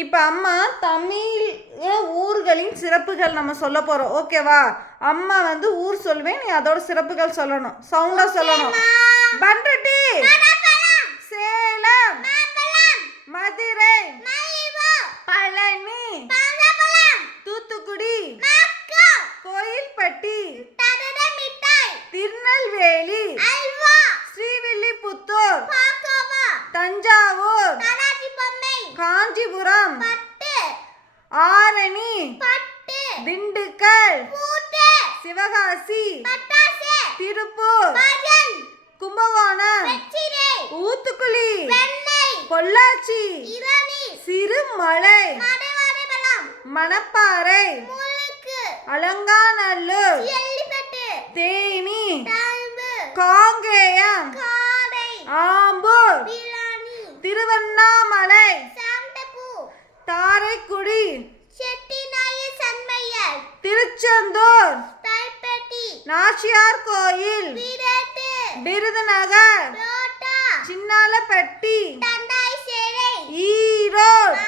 இப்ப அம்மா தமிழ் ஊர்களின் சிறப்புகள் நம்ம சொல்ல போறோம். ஓகேவா? அம்மா ஊர் சொல்வேன், நீ அதோட சிறப்புகள் சொல்லணும். சவுண்டா சொல்லணும். பண்ருட்டி, சேலம், மதுரை, பழனி, தூத்துக்குடி, கோயில்பட்டி, திருநெல்வேலி, ஸ்ரீவில்லிபுத்தூர், தஞ்சாவூர், காஞ்சிபுரம், ஆரணி, திண்டுக்கல், சிவகாசி, திருப்பூர், கும்பகோணம், ஊத்துக்குளி, பொள்ளாச்சி, சிறுமலை, மணப்பாறை, அலங்காநல்லூர், தேனி, காங்கேயம், ஆம்பூர், திருவண்ணாமலை, தாரைக்குடி, திருச்செந்தூர், நாச்சியார் கோயில், விருதுநகர், சின்னாலப்பட்டி, ஈரோடு,